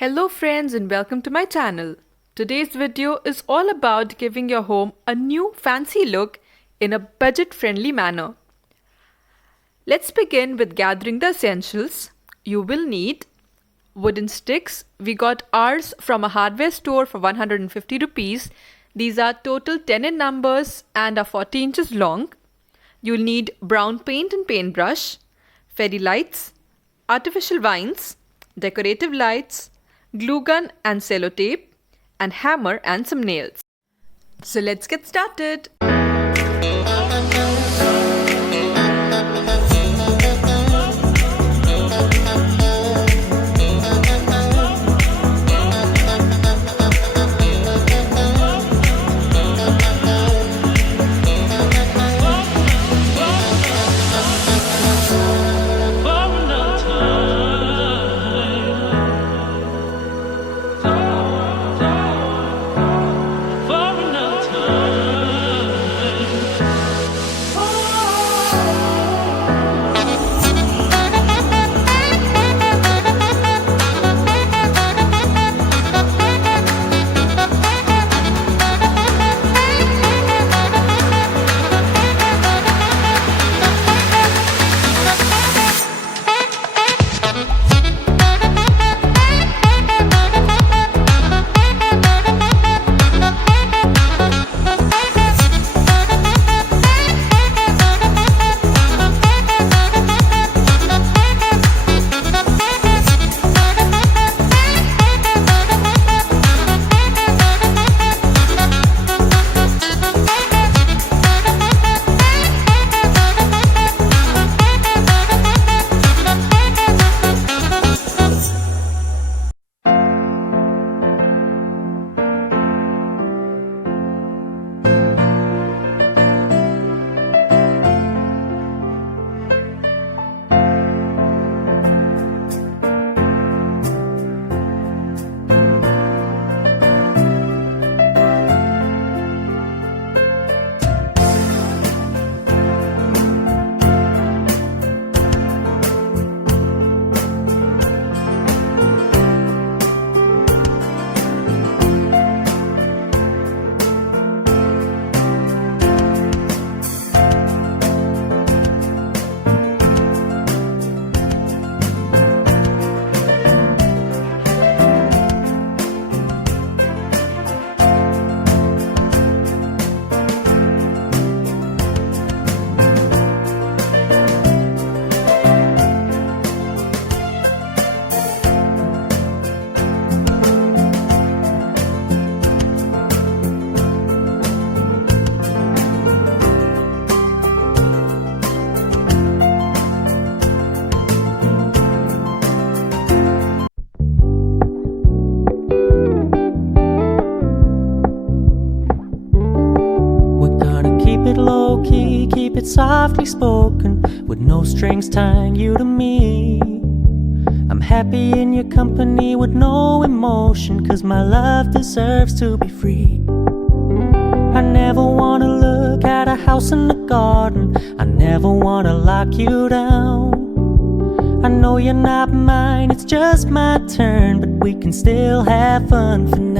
Hello friends and welcome to my channel. Today's video is all about giving your home a new fancy look in a budget-friendly manner. Let's begin with gathering the essentials. You will need wooden sticks. We got ours from a hardware store for 150 rupees. These are total 10 in numbers and are 40 inches long. You'll need brown paint and paintbrush, fairy lights, artificial vines, decorative lights, glue gun and cello tape, and hammer and some nails. So let's get started. Low-key, keep it softly spoken, with no strings tying you to me. I'm happy in your company with no emotion, 'cause my love deserves to be free. I never wanna look at a house in the garden, I never wanna lock you down. I know you're not mine, it's just my turn, but we can still have fun for now.